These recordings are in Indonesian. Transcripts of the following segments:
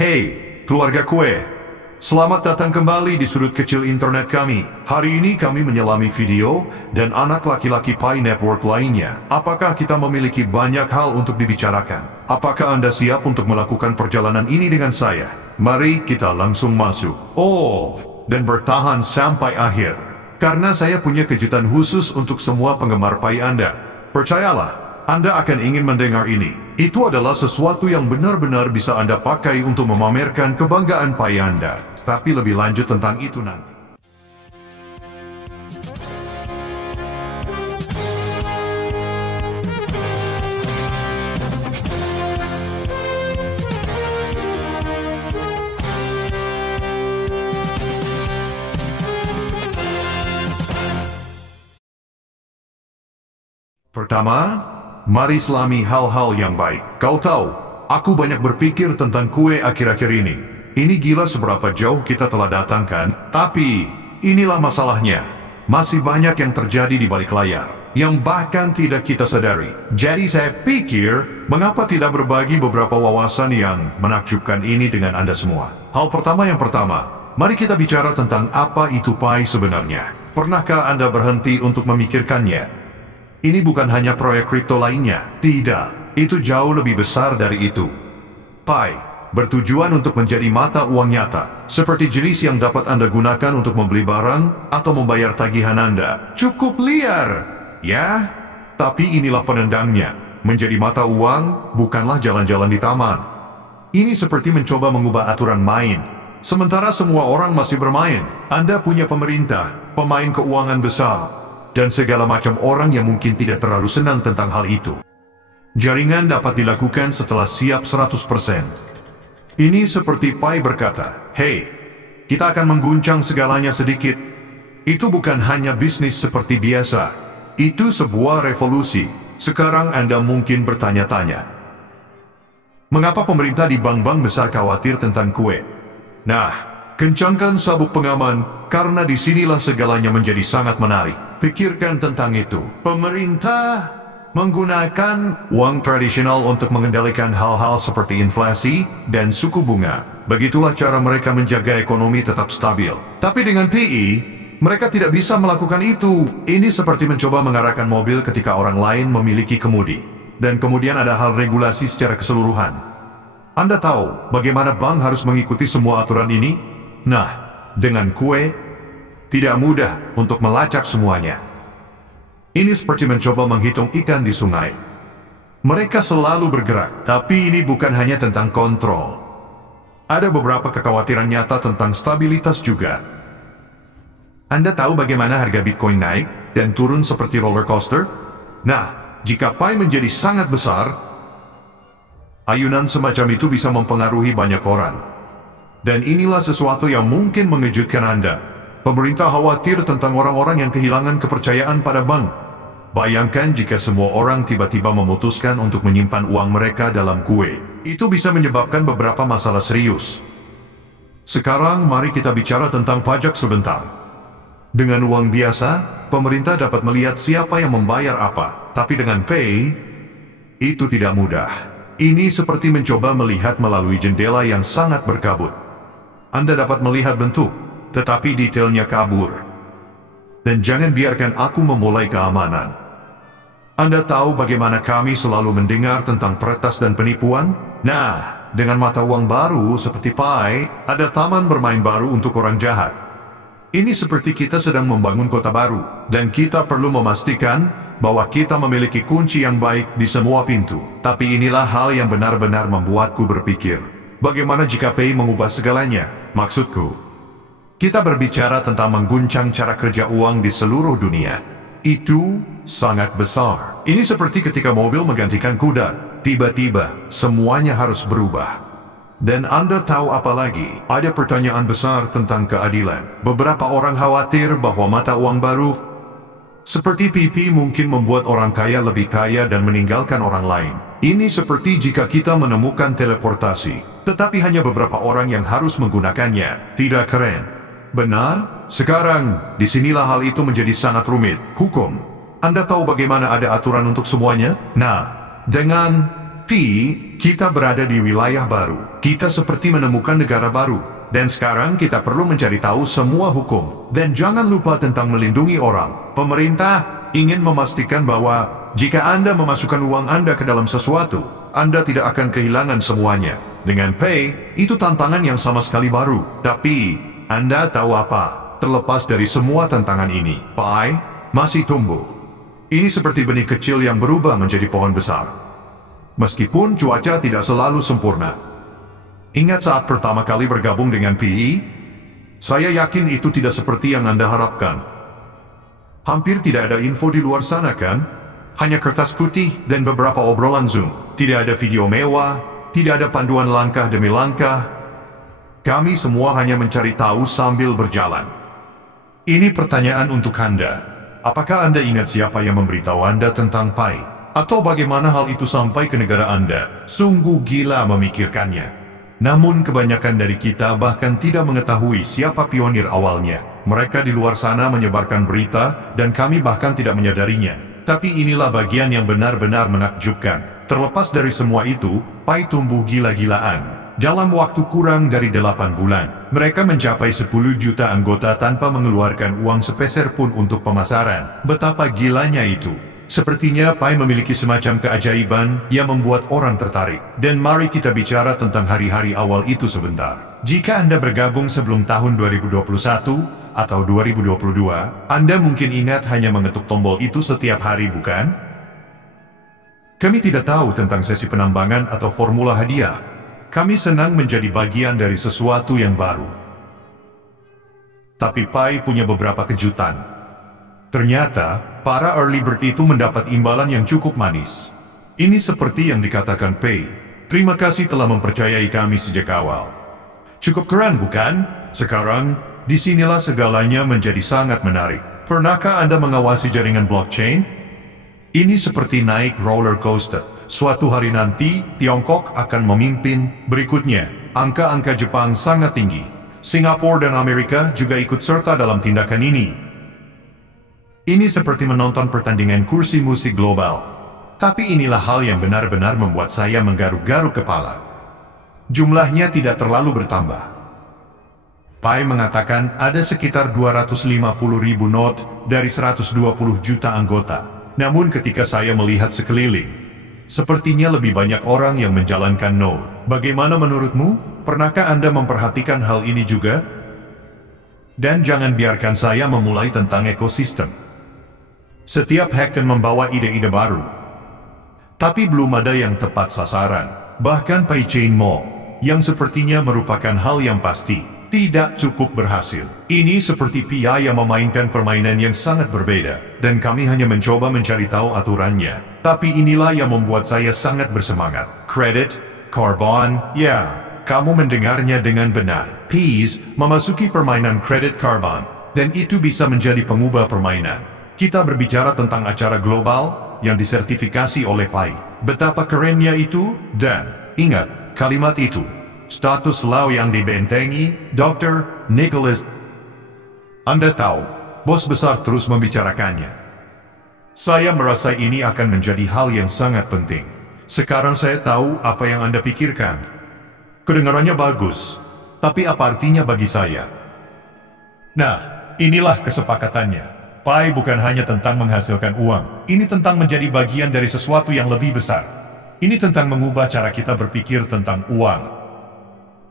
Hei, keluarga kue. Selamat datang kembali di sudut kecil internet kami. Hari ini kami menyelami video dan anak laki-laki Pi Network lainnya. Apakah kita memiliki banyak hal untuk dibicarakan? Apakah Anda siap untuk melakukan perjalanan ini dengan saya? Mari kita langsung masuk. Oh, dan bertahan sampai akhir. Karena saya punya kejutan khusus untuk semua penggemar Pi Anda. Percayalah, Anda akan ingin mendengar ini. Itu adalah sesuatu yang benar-benar bisa Anda pakai untuk memamerkan kebanggaan Pi Anda. Tapi lebih lanjut tentang itu nanti. Pertama, mari selami hal-hal yang baik. Kau tahu, aku banyak berpikir tentang kue akhir-akhir ini. Ini gila seberapa jauh kita telah datangkan, tapi inilah masalahnya. Masih banyak yang terjadi di balik layar, yang bahkan tidak kita sadari. Jadi saya pikir, mengapa tidak berbagi beberapa wawasan yang menakjubkan ini dengan Anda semua. Hal pertama yang pertama, mari kita bicara tentang apa itu Pi sebenarnya. Pernahkah Anda berhenti untuk memikirkannya? Ini bukan hanya proyek kripto lainnya. Tidak, itu jauh lebih besar dari itu. Pi bertujuan untuk menjadi mata uang nyata, seperti jenis yang dapat Anda gunakan untuk membeli barang atau membayar tagihan Anda. Cukup liar, ya? Tapi inilah penendangnya. Menjadi mata uang bukanlah jalan-jalan di taman. Ini seperti mencoba mengubah aturan main. Sementara semua orang masih bermain, Anda punya pemerintah, pemain keuangan besar, dan segala macam orang yang mungkin tidak terlalu senang tentang hal itu. Jaringan dapat dilakukan setelah siap 100%. Ini seperti Pi berkata, "Hei, kita akan mengguncang segalanya sedikit." Itu bukan hanya bisnis seperti biasa. Itu sebuah revolusi. Sekarang Anda mungkin bertanya-tanya, mengapa pemerintah di bank-bank besar khawatir tentang kue? Nah, kencangkan sabuk pengaman, karena disinilah segalanya menjadi sangat menarik. Pikirkan tentang itu. Pemerintah menggunakan uang tradisional untuk mengendalikan hal-hal seperti inflasi dan suku bunga. Begitulah cara mereka menjaga ekonomi tetap stabil. Tapi dengan PI, mereka tidak bisa melakukan itu. Ini seperti mencoba mengarahkan mobil ketika orang lain memiliki kemudi. Dan kemudian ada hal regulasi secara keseluruhan. Anda tahu bagaimana bank harus mengikuti semua aturan ini? Nah, dengan kue, tidak mudah untuk melacak semuanya. Ini seperti mencoba menghitung ikan di sungai. Mereka selalu bergerak, tapi ini bukan hanya tentang kontrol. Ada beberapa kekhawatiran nyata tentang stabilitas juga. Anda tahu bagaimana harga Bitcoin naik dan turun seperti roller coaster? Nah, jika Pi menjadi sangat besar, ayunan semacam itu bisa mempengaruhi banyak orang. Dan inilah sesuatu yang mungkin mengejutkan Anda. Pemerintah khawatir tentang orang-orang yang kehilangan kepercayaan pada bank. Bayangkan jika semua orang tiba-tiba memutuskan untuk menyimpan uang mereka dalam kue. Itu bisa menyebabkan beberapa masalah serius. Sekarang mari kita bicara tentang pajak sebentar. Dengan uang biasa, pemerintah dapat melihat siapa yang membayar apa. Tapi dengan Pi, itu tidak mudah. Ini seperti mencoba melihat melalui jendela yang sangat berkabut. Anda dapat melihat bentuk, tetapi detailnya kabur. Dan jangan biarkan aku memulai keamanan. Anda tahu bagaimana kami selalu mendengar tentang peretas dan penipuan? Nah, dengan mata uang baru seperti Pi, ada taman bermain baru untuk orang jahat. Ini seperti kita sedang membangun kota baru, dan kita perlu memastikan bahwa kita memiliki kunci yang baik di semua pintu. Tapi inilah hal yang benar-benar membuatku berpikir, bagaimana jika Pi mengubah segalanya? Maksudku, kita berbicara tentang mengguncang cara kerja uang di seluruh dunia. Itu sangat besar. Ini seperti ketika mobil menggantikan kuda. Tiba-tiba, semuanya harus berubah. Dan Anda tahu apa lagi? Ada pertanyaan besar tentang keadilan. Beberapa orang khawatir bahwa mata uang baru seperti PP mungkin membuat orang kaya lebih kaya dan meninggalkan orang lain. Ini seperti jika kita menemukan teleportasi, tetapi hanya beberapa orang yang harus menggunakannya. Tidak keren? Benar? Sekarang, disinilah hal itu menjadi sangat rumit. Hukum. Anda tahu bagaimana ada aturan untuk semuanya? Nah, dengan Kita berada di wilayah baru. Kita seperti menemukan negara baru. Dan sekarang kita perlu mencari tahu semua hukum. Dan jangan lupa tentang melindungi orang. Pemerintah ingin memastikan bahwa jika Anda memasukkan uang Anda ke dalam sesuatu, Anda tidak akan kehilangan semuanya. Dengan Pay, itu tantangan yang sama sekali baru. Tapi, Anda tahu apa? Terlepas dari semua tantangan ini, Pay masih tumbuh. Ini seperti benih kecil yang berubah menjadi pohon besar. Meskipun cuaca tidak selalu sempurna. Ingat saat pertama kali bergabung dengan PE? Saya yakin itu tidak seperti yang Anda harapkan. Hampir tidak ada info di luar sana kan? Hanya kertas putih dan beberapa obrolan Zoom. Tidak ada video mewah, tidak ada panduan langkah demi langkah. Kami semua hanya mencari tahu sambil berjalan. Ini pertanyaan untuk Anda. Apakah Anda ingat siapa yang memberitahu Anda tentang PAI? Atau bagaimana hal itu sampai ke negara Anda? Sungguh gila memikirkannya. Namun kebanyakan dari kita bahkan tidak mengetahui siapa pionir awalnya. Mereka di luar sana menyebarkan berita, dan kami bahkan tidak menyadarinya. Tapi inilah bagian yang benar-benar menakjubkan. Terlepas dari semua itu, PAI tumbuh gila-gilaan. Dalam waktu kurang dari 8 bulan, mereka mencapai 10 juta anggota tanpa mengeluarkan uang sepeser pun untuk pemasaran. Betapa gilanya itu. Sepertinya PAI memiliki semacam keajaiban yang membuat orang tertarik. Dan mari kita bicara tentang hari-hari awal itu sebentar. Jika Anda bergabung sebelum tahun 2021 atau 2022, Anda mungkin ingat hanya mengetuk tombol itu setiap hari, bukan? Kami tidak tahu tentang sesi penambangan atau formula hadiah. Kami senang menjadi bagian dari sesuatu yang baru. Tapi PAI punya beberapa kejutan. Ternyata, para early bird itu mendapat imbalan yang cukup manis. Ini seperti yang dikatakan Pay. Terima kasih telah mempercayai kami sejak awal. Cukup keren, bukan? Sekarang, disinilah segalanya menjadi sangat menarik. Pernahkah Anda mengawasi jaringan blockchain? Ini seperti naik roller coaster. Suatu hari nanti, Tiongkok akan memimpin. Berikutnya, angka-angka Jepang sangat tinggi. Singapura dan Amerika juga ikut serta dalam tindakan ini. Ini seperti menonton pertandingan kursi musik global. Tapi inilah hal yang benar-benar membuat saya menggaruk-garuk kepala. Jumlahnya tidak terlalu bertambah. PAI mengatakan ada sekitar 250.000 node dari 120 juta anggota. Namun ketika saya melihat sekeliling, sepertinya lebih banyak orang yang menjalankan node. Bagaimana menurutmu? Pernahkah Anda memperhatikan hal ini juga? Dan jangan biarkan saya memulai tentang ekosistem. Setiap hackathon membawa ide-ide baru. Tapi belum ada yang tepat sasaran. Bahkan PaiChain Mall, yang sepertinya merupakan hal yang pasti, tidak cukup berhasil. Ini seperti PI yang memainkan permainan yang sangat berbeda, dan kami hanya mencoba mencari tahu aturannya. Tapi inilah yang membuat saya sangat bersemangat. Credit, Carbon, ya, kamu mendengarnya dengan benar. PIS memasuki permainan Credit Carbon, dan itu bisa menjadi pengubah permainan. Kita berbicara tentang acara global yang disertifikasi oleh PAI. Betapa kerennya itu, dan ingat kalimat itu. Status law yang dibentengi, Dr. Nicholas. Anda tahu, bos besar terus membicarakannya. Saya merasa ini akan menjadi hal yang sangat penting. Sekarang saya tahu apa yang Anda pikirkan. Kedengarannya bagus, tapi apa artinya bagi saya? Nah, inilah kesepakatannya. PAI bukan hanya tentang menghasilkan uang. Ini tentang menjadi bagian dari sesuatu yang lebih besar. Ini tentang mengubah cara kita berpikir tentang uang.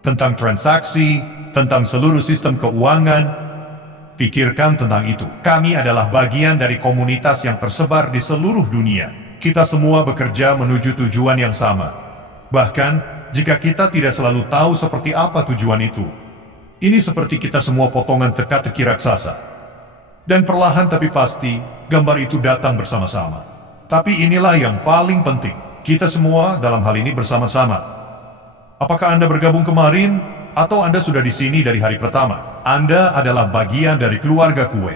Tentang transaksi, tentang seluruh sistem keuangan. Pikirkan tentang itu. Kami adalah bagian dari komunitas yang tersebar di seluruh dunia. Kita semua bekerja menuju tujuan yang sama. Bahkan, jika kita tidak selalu tahu seperti apa tujuan itu, ini seperti kita semua potongan teka-teki raksasa. Dan perlahan tapi pasti, gambar itu datang bersama-sama. Tapi inilah yang paling penting. Kita semua dalam hal ini bersama-sama. Apakah Anda bergabung kemarin, atau Anda sudah di sini dari hari pertama? Anda adalah bagian dari keluarga kue.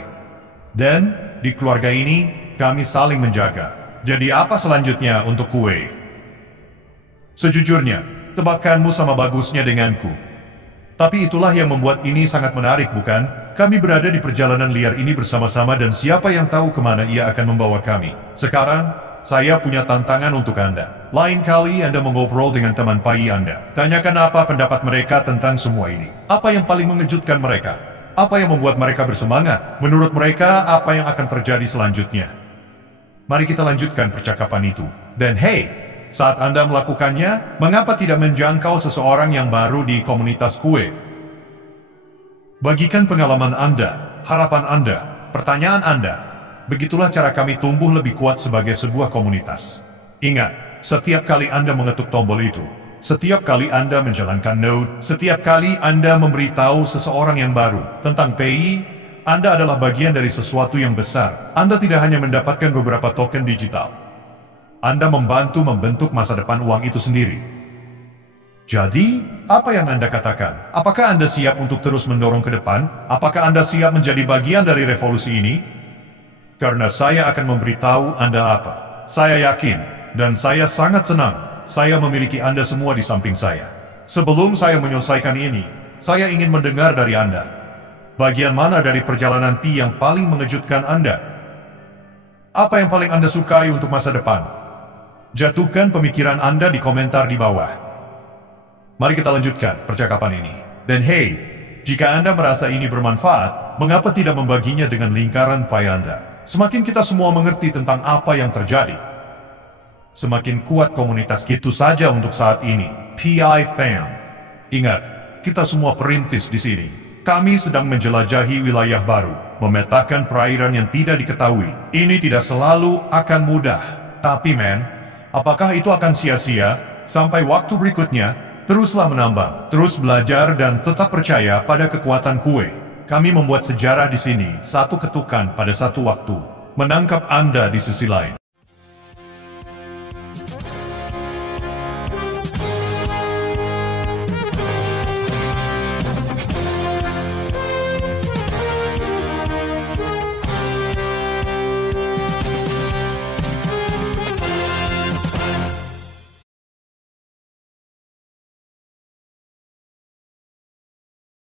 Dan, di keluarga ini, kami saling menjaga. Jadi apa selanjutnya untuk kue? Sejujurnya, tebakanmu sama bagusnya denganku. Tapi itulah yang membuat ini sangat menarik, bukan? Kami berada di perjalanan liar ini bersama-sama dan siapa yang tahu kemana ia akan membawa kami. Sekarang, saya punya tantangan untuk Anda. Lain kali Anda mengobrol dengan teman pai Anda. Tanyakan apa pendapat mereka tentang semua ini. Apa yang paling mengejutkan mereka? Apa yang membuat mereka bersemangat? Menurut mereka, apa yang akan terjadi selanjutnya? Mari kita lanjutkan percakapan itu. Dan hey, saat Anda melakukannya, mengapa tidak menjangkau seseorang yang baru di komunitas kue? Bagikan pengalaman Anda, harapan Anda, pertanyaan Anda. Begitulah cara kami tumbuh lebih kuat sebagai sebuah komunitas. Ingat, setiap kali Anda mengetuk tombol itu, setiap kali Anda menjalankan node, setiap kali Anda memberitahu seseorang yang baru tentang PI, Anda adalah bagian dari sesuatu yang besar. Anda tidak hanya mendapatkan beberapa token digital. Anda membantu membentuk masa depan uang itu sendiri. Jadi, apa yang Anda katakan? Apakah Anda siap untuk terus mendorong ke depan? Apakah Anda siap menjadi bagian dari revolusi ini? Karena saya akan memberitahu Anda apa. Saya yakin, dan saya sangat senang, saya memiliki Anda semua di samping saya. Sebelum saya menyelesaikan ini, saya ingin mendengar dari Anda. Bagian mana dari perjalanan Pi yang paling mengejutkan Anda? Apa yang paling Anda sukai untuk masa depan? Jatuhkan pemikiran Anda di komentar di bawah. Mari kita lanjutkan percakapan ini. Dan hey, jika Anda merasa ini bermanfaat, mengapa tidak membaginya dengan lingkaran pai Anda? Semakin kita semua mengerti tentang apa yang terjadi, semakin kuat komunitas itu saja untuk saat ini. PI Fam. Ingat, kita semua perintis di sini. Kami sedang menjelajahi wilayah baru, memetakan perairan yang tidak diketahui. Ini tidak selalu akan mudah. Tapi men, apakah itu akan sia-sia? Sampai waktu berikutnya, teruslah menambang, terus belajar dan tetap percaya pada kekuatan kue. Kami membuat sejarah di sini, satu ketukan pada satu waktu, menangkap Anda di sisi lain.